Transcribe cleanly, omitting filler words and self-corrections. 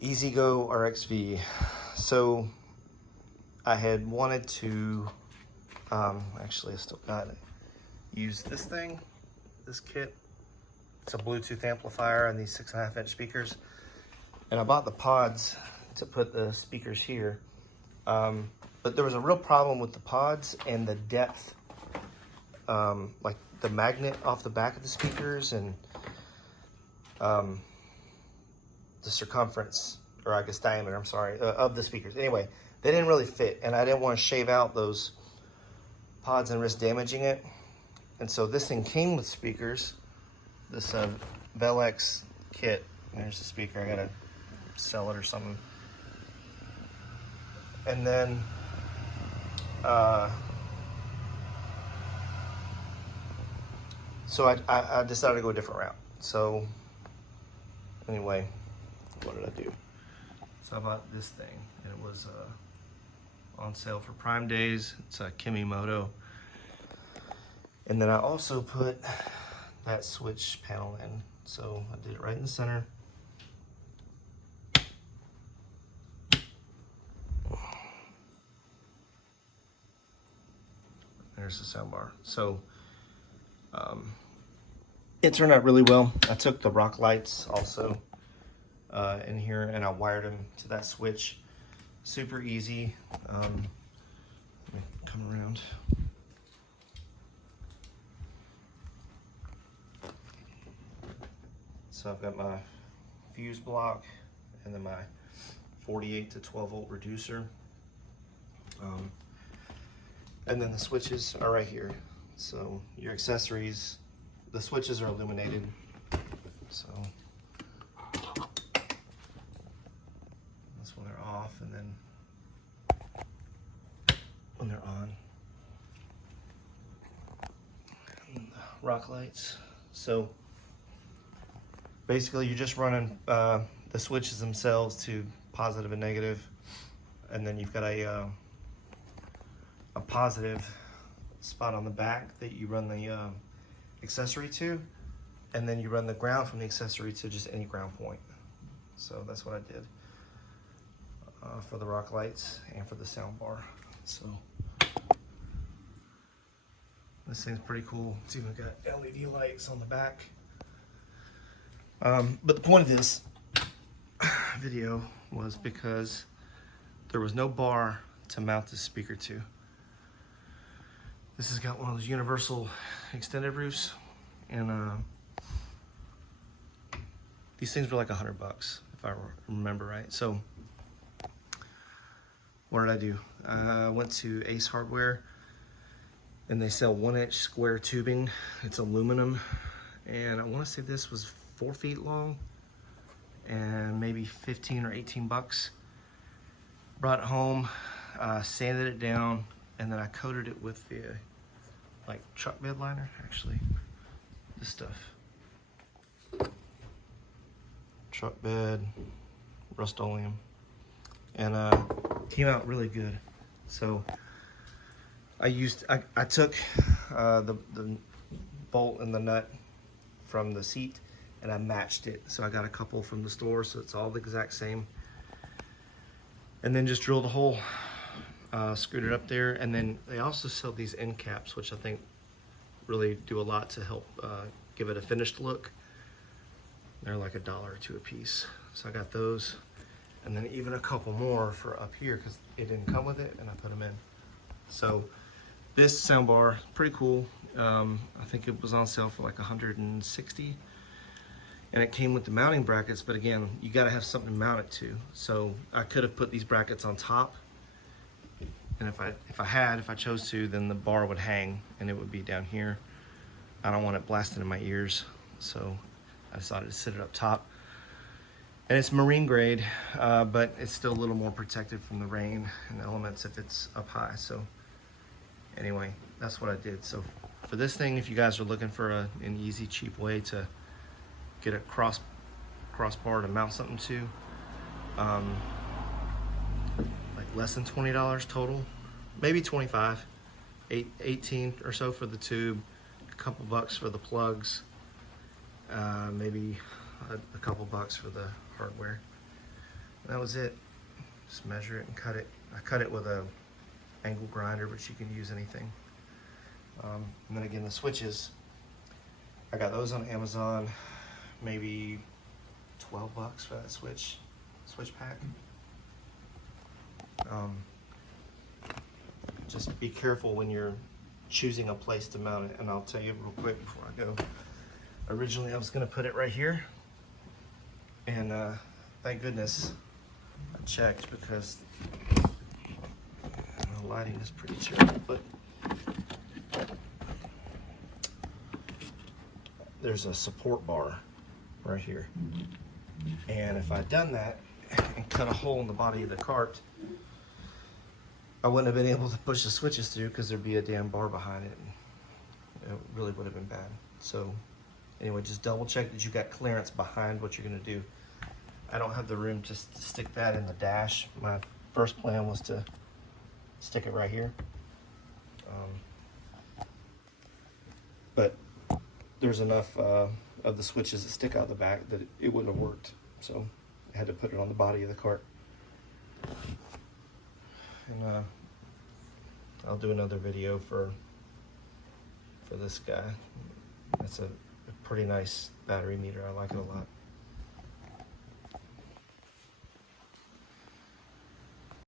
EZgo RXV. So I had wanted to, actually I still got it, use this thing, this kit. It's a Bluetooth amplifier and these 6.5-inch speakers. And I bought the pods to put the speakers here. But there was a real problem with the pods and the depth, like the magnet off the back of the speakers and the circumference, or I guess diameter, I'm sorry, of the speakers. Anyway, they didn't really fit, and I didn't want to shave out those pods and risk damaging it. And so this thing came with speakers, this Velx kit. There's the speaker, I gotta sell it or something. And then so I decided to go a different route. So anyway, what did I do? So I bought this thing, and it was on sale for Prime Days. It's a Kimimoto. And then I also put that switch panel in. So I did it right in the center. There's the soundbar. So it turned out really well. I took the rock lights also in here, and I wired them to that switch. Super easy. Let me come around. So I've got my fuse block and then my 48 to 12 volt reducer. And then the switches are right here. So your accessories, the switches are illuminated. So that's when they're off, and then when they're on. And the rock lights. So basically you're just running the switches themselves to positive and negative, and then you've got a positive spot on the back that you run the accessory to, and then you run the ground from the accessory to just any ground point. So that's what I did for the rock lights and for the sound bar. So this thing's pretty cool. It's even got LED lights on the back. But the point of this video was because there was no bar to mount this speaker to. This has got one of those universal extended roofs, and these things were like $100 if I remember right. So what did I do? I went to Ace Hardware, and they sell 1-inch square tubing. It's aluminum, and I want to say this was 4 feet long and maybe 15 or 18 bucks. Brought it home, sanded it down, and then I coated it with the like truck bed liner, actually, this stuff. Truck bed, Rust-Oleum, and came out really good. So I took the bolt and the nut from the seat, and I matched it. So I got a couple from the store, so it's all the exact same. And then just drilled a hole, screwed it up there, and then they also sell these end caps, which I think really do a lot to help give it a finished look. They're like $1 or $2 a piece. So I got those, and then even a couple more for up here because it didn't come with it, and I put them in. So this soundbar, pretty cool. I think it was on sale for like $160. And it came with the mounting brackets, but again, you gotta have something to mount it to. So I could have put these brackets on top, and if I chose to, then the bar would hang and it would be down here. I don't want it blasting in my ears, so I decided to sit it up top. And it's marine grade, but it's still a little more protected from the rain and the elements if it's up high. So anyway, that's what I did. So for this thing, if you guys are looking for an easy, cheap way to get a crossbar to mount something to, like less than $20 total, maybe 25, 18 or so for the tube, a couple bucks for the plugs, maybe a couple bucks for the hardware. That was it. Just measure it and cut it. I cut it with a angle grinder, but you can use anything. And then again, the switches, I got those on Amazon, maybe 12 bucks for that switch pack. Just be careful when you're choosing a place to mount it, and I'll tell you real quick before I go. Originally I was going to put it right here, and thank goodness I checked, because the lighting is pretty terrible, but there's a support bar right here, and if I'd done that and cut a hole in the body of the cart, I wouldn't have been able to push the switches through, because there'd be a damn bar behind it, and it really would have been bad. So anyway, just double check that you got clearance behind what you're going to do. I don't have the room to stick that in the dash. My first plan was to stick it right here, but there's enough of the switches that stick out the back that it wouldn't have worked, so I had to put it on the body of the cart. And I'll do another video for this guy. That's a pretty nice battery meter. I like it a lot.